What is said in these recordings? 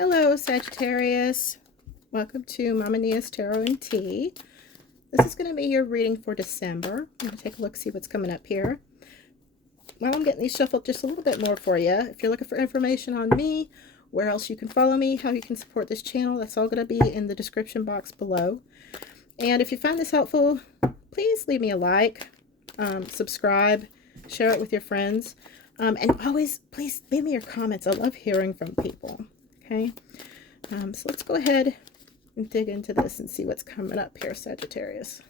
Hello, Sagittarius. Welcome to Mama Nia's Tarot and Tea. This is going to be your reading for December. I'm going to take a look, see what's coming up here. While I'm getting these shuffled just a little bit more for you, if you're looking for information on me, where else you can follow me, how you can support this channel, that's all going to be in the description box below. And if you find this helpful, please leave me a like, subscribe, share it with your friends, and always, please leave me your comments. I love hearing from people. Okay, so let's go ahead and dig into this and see what's coming up here, Sagittarius.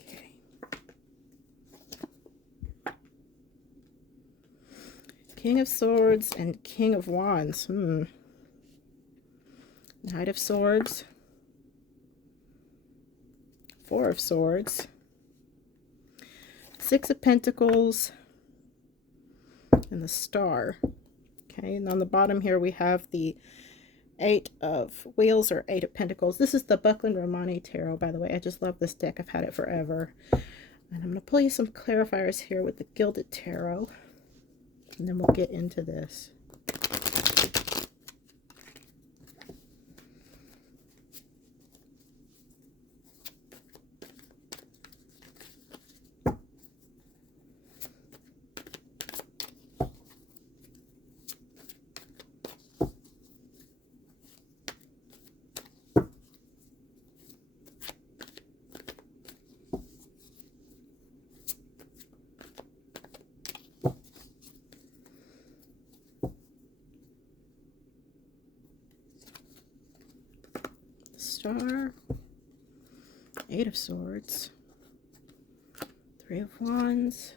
Okay. King of Swords and King of Wands. Knight of Swords, Four of Swords, Six of Pentacles, and the Star. Okay, and on the bottom here we have the Eight of Wheels or Eight of Pentacles. This is the Buckland Romani Tarot, by the way. I just love this deck. I've had it forever. And I'm going to pull you some clarifiers here with the Gilded Tarot, and then we'll get into this. Star, Eight of Swords, Three of Wands,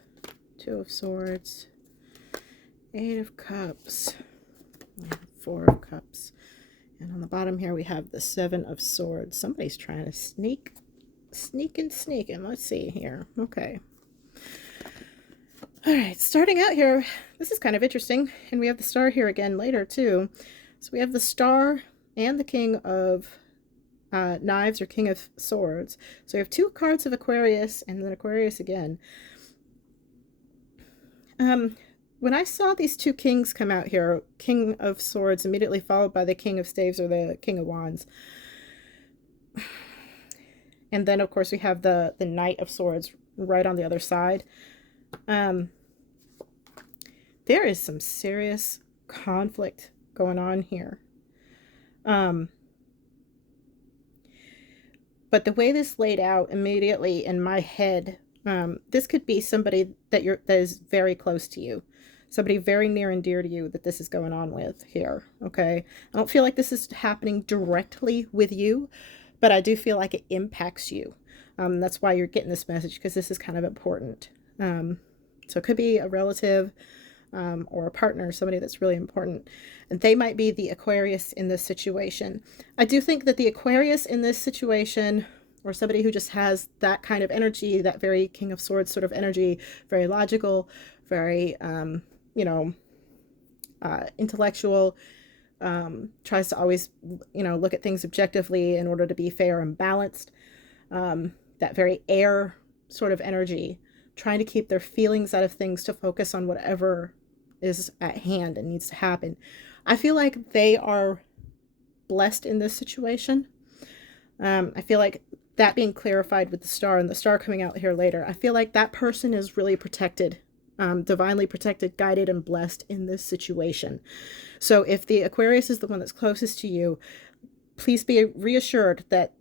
Two of Swords, Eight of Cups, and Four of Cups. And on the bottom here we have the Seven of Swords. Somebody's trying to sneak. Let's see here. Okay. All right, starting out here, this is kind of interesting. And we have the Star here again later too. So we have the Star and the King of Knives or King of Swords. So we have two cards of Aquarius and then Aquarius again. When I saw these two kings come out here, King of Swords immediately followed by the King of Staves or the King of Wands, and then of course we have the Knight of Swords right on the other side. There is some serious conflict going on here. But the way this laid out immediately in my head, this could be somebody that is very close to you, somebody very near and dear to you that this is going on with here. Okay, I don't feel like this is happening directly with you, but I do feel like it impacts you. That's why you're getting this message, because this is kind of important. So it could be a relative or a partner, somebody that's really important. And they might be the Aquarius in this situation. I do think that the Aquarius in this situation, or somebody who just has that kind of energy, that very King of Swords sort of energy, very logical, very, intellectual, tries to always, look at things objectively in order to be fair and balanced. That very air sort of energy, trying to keep their feelings out of things to focus on whatever is at hand and needs to happen. I feel like they are blessed in this situation. I feel like that being clarified with the Star and the Star coming out here later, I feel like that person is really protected, divinely protected, guided, and blessed in this situation. So if the Aquarius is the one that's closest to you, please be reassured that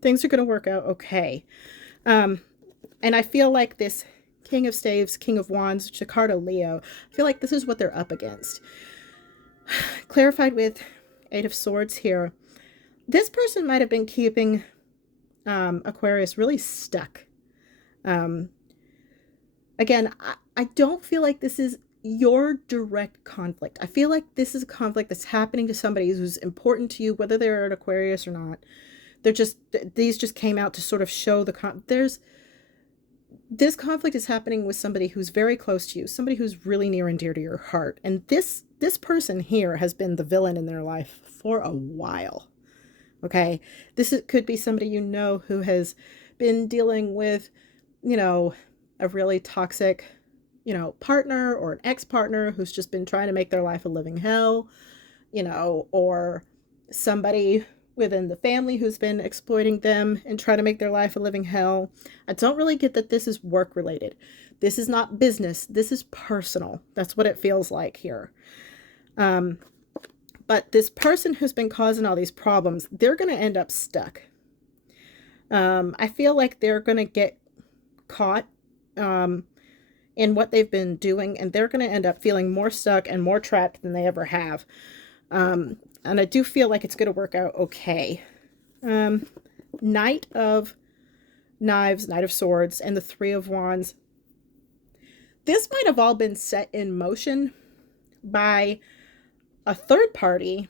things are going to work out okay. And I feel like this King of Staves, King of Wands, Jakarta, Leo, I feel like this is what they're up against. Clarified with Eight of Swords here. This person might have been keeping Aquarius really stuck. Again, I don't feel like this is your direct conflict. I feel like this is a conflict that's happening to somebody who's important to you, whether they're an Aquarius or not. These just came out to sort of show the this conflict is happening with somebody who's very close to you, somebody who's really near and dear to your heart. And this person here has been the villain in their life for a while. Okay. Could be somebody you know who has been dealing with, you know, a really toxic, you know, partner or an ex-partner who's just been trying to make their life a living hell, you know, or somebody within the family who's been exploiting them and trying to make their life a living hell. I don't really get that this is work related. This is not business. This is personal. That's what it feels like here. But this person who's been causing all these problems, they're going to end up stuck. I feel like they're going to get caught in what they've been doing, and they're going to end up feeling more stuck and more trapped than they ever have. And I do feel like it's going to work out okay. Knight of Knives, Knight of Swords, and the Three of Wands. This might have all been set in motion by a third party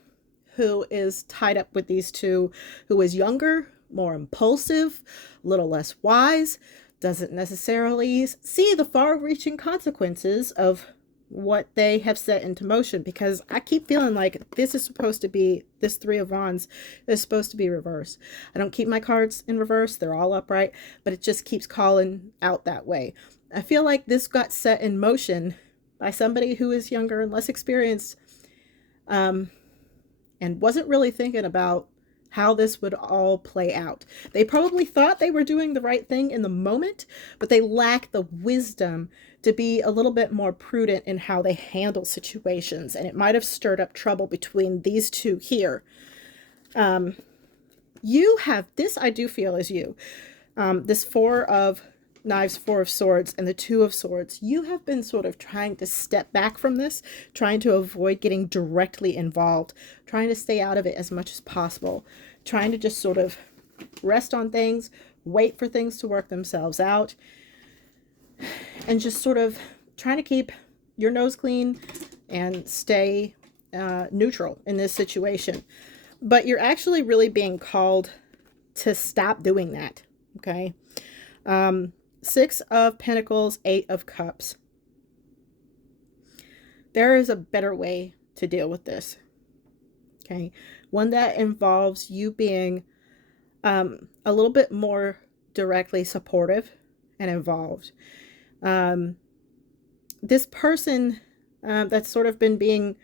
who is tied up with these two, who is younger, more impulsive, a little less wise, doesn't necessarily see the far-reaching consequences of what they have set into motion, because I keep feeling like this is supposed to be, this Three of Wands is supposed to be reversed. I don't keep my cards in reverse. They're all upright, but it just keeps calling out that way. I feel like this got set in motion by somebody who is younger and less experienced, and wasn't really thinking about how this would all play out. They probably thought they were doing the right thing in the moment, but they lack the wisdom to be a little bit more prudent in how they handle situations. And it might have stirred up trouble between these two here. You have, this I do feel is you. This Four of Knives, Four of Swords, and the Two of Swords. You have been sort of trying to step back from this, trying to avoid getting directly involved, trying to stay out of it as much as possible, trying to just sort of rest on things, wait for things to work themselves out, and just sort of trying to keep your nose clean and stay neutral in this situation. But you're actually really being called to stop doing that, okay? Six of Pentacles, Eight of Cups. There is a better way to deal with this, okay? One that involves you being a little bit more directly supportive and involved. This person that's sort of been being,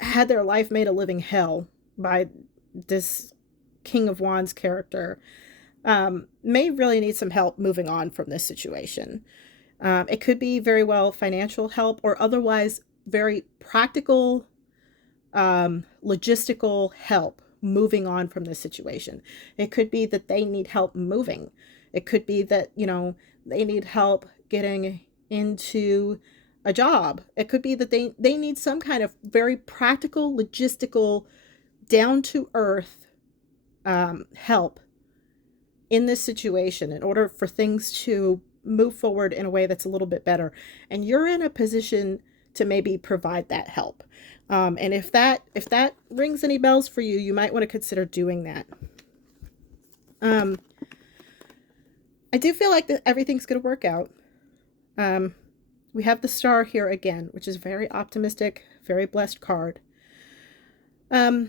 had their life made a living hell by this King of Wands character, may really need some help moving on from this situation. It could be very well financial help, or otherwise very practical, logistical help moving on from this situation. It could be that they need help moving. It could be that, you know, they need help getting into a job. It could be that they need some kind of very practical, logistical, down to earth help in this situation in order for things to move forward in a way that's a little bit better. And you're in a position to maybe provide that help. And if that rings any bells for you, you might want to consider doing that. I do feel like that everything's going to work out. We have the Star here again, which is a very optimistic, very blessed card. But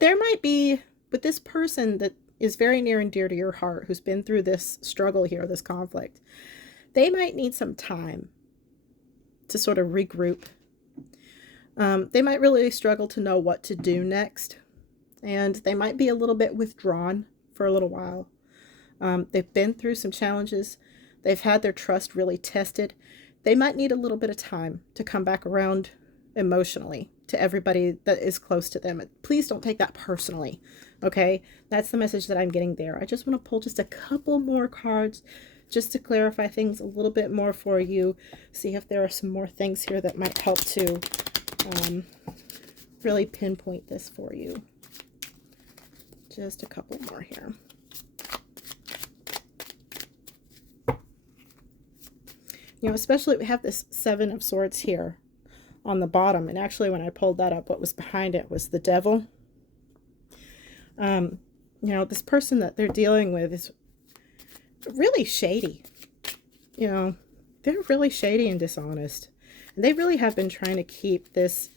there might be, with this person that is very near and dear to your heart, who's been through this struggle here, this conflict, they might need some time to sort of regroup. They might really struggle to know what to do next, and they might be a little bit withdrawn for a little while. They've been through some challenges. They've had their trust really tested. They might need a little bit of time to come back around emotionally to everybody that is close to them. Please don't take that personally, okay? That's the message that I'm getting there. I just want to pull just a couple more cards just to clarify things a little bit more for you. See if there are some more things here that might help to really pinpoint this for you. Just a couple more here. You know, especially we have this Seven of Swords here on the bottom. And actually, when I pulled that up, what was behind it was the Devil. You know, this person that they're dealing with is really shady. You know, they're really shady and dishonest. And they really have been trying to keep this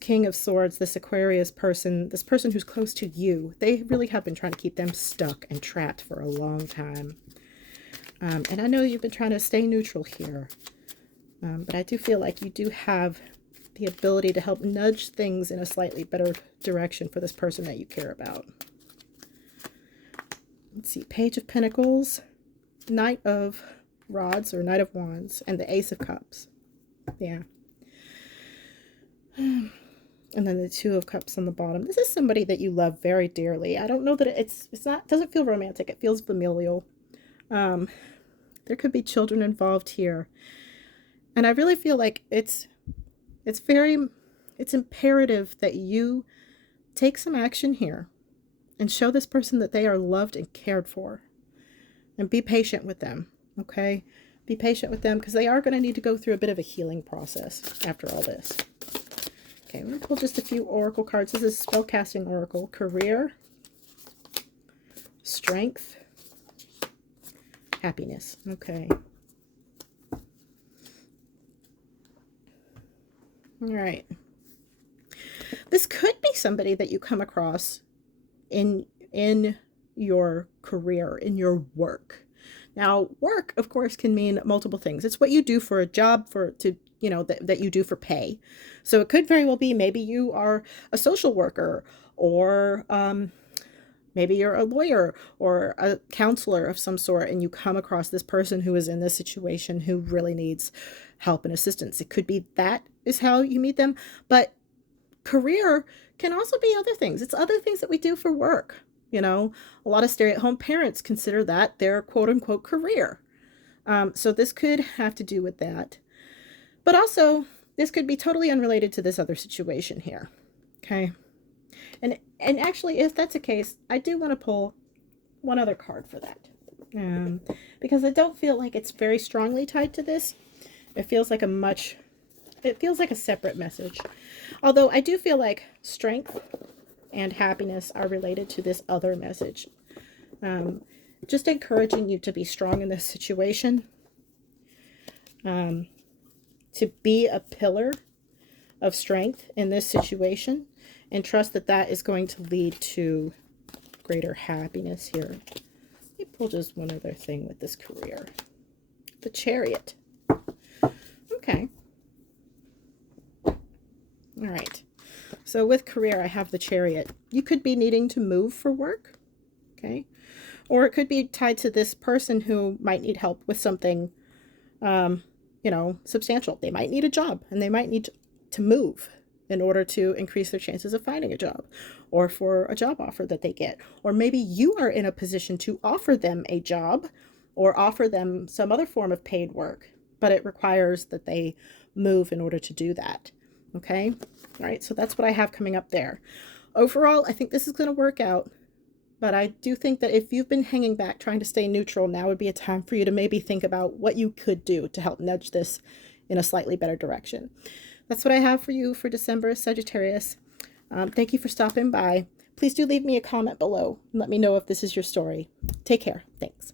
King of Swords, this Aquarius person, this person who's close to you, they really have been trying to keep them stuck and trapped for a long time. And I know you've been trying to stay neutral here. But I do feel like you do have the ability to help nudge things in a slightly better direction for this person that you care about. Let's see, Page of Pentacles, Knight of Rods or Knight of Wands, and the Ace of Cups. Yeah. And then the Two of Cups on the bottom. This is somebody that you love very dearly. I don't know that it's not, doesn't feel romantic. It feels familial. There could be children involved here. And I really feel like it's imperative that you take some action here and show this person that they are loved and cared for. And be patient with them, okay? Be patient with them because they are going to need to go through a bit of a healing process after all this. Okay, I'm going to pull just a few oracle cards. This is spellcasting oracle. Career, strength, happiness. Okay. All right. This could be somebody that you come across in your career, in your work. Now, work, of course, can mean multiple things. It's what you do for a job, that you do for pay. So it could very well be maybe you are a social worker, or maybe you're a lawyer or a counselor of some sort, and you come across this person who is in this situation who really needs help and assistance. It could be that is how you meet them, but career can also be other things. It's other things that we do for work. You know, a lot of stay-at-home parents consider that their quote-unquote career. So this could have to do with that. But also, this could be totally unrelated to this other situation here. Okay? And actually, if that's the case, I do want to pull one other card for that. Because I don't feel like it's very strongly tied to this. It feels like a separate message. Although I do feel like strength and happiness are related to this other message. Just encouraging you to be strong in this situation. To be a pillar of strength in this situation. And trust that that is going to lead to greater happiness here. Let me pull just one other thing with this career. The Chariot. Okay. All right. So with career, I have the Chariot. You could be needing to move for work. Okay. Or it could be tied to this person who might need help with something, substantial. They might need a job and they might need to move in order to increase their chances of finding a job, or for a job offer that they get. Or maybe you are in a position to offer them a job or offer them some other form of paid work, but it requires that they move in order to do that. Okay? All right, so that's what I have coming up there. Overall, I think this is going to work out, but I do think that if you've been hanging back trying to stay neutral, now would be a time for you to maybe think about what you could do to help nudge this in a slightly better direction. That's what I have for you for December, Sagittarius. Thank you for stopping by. Please do leave me a comment below and let me know if this is your story. Take care. Thanks.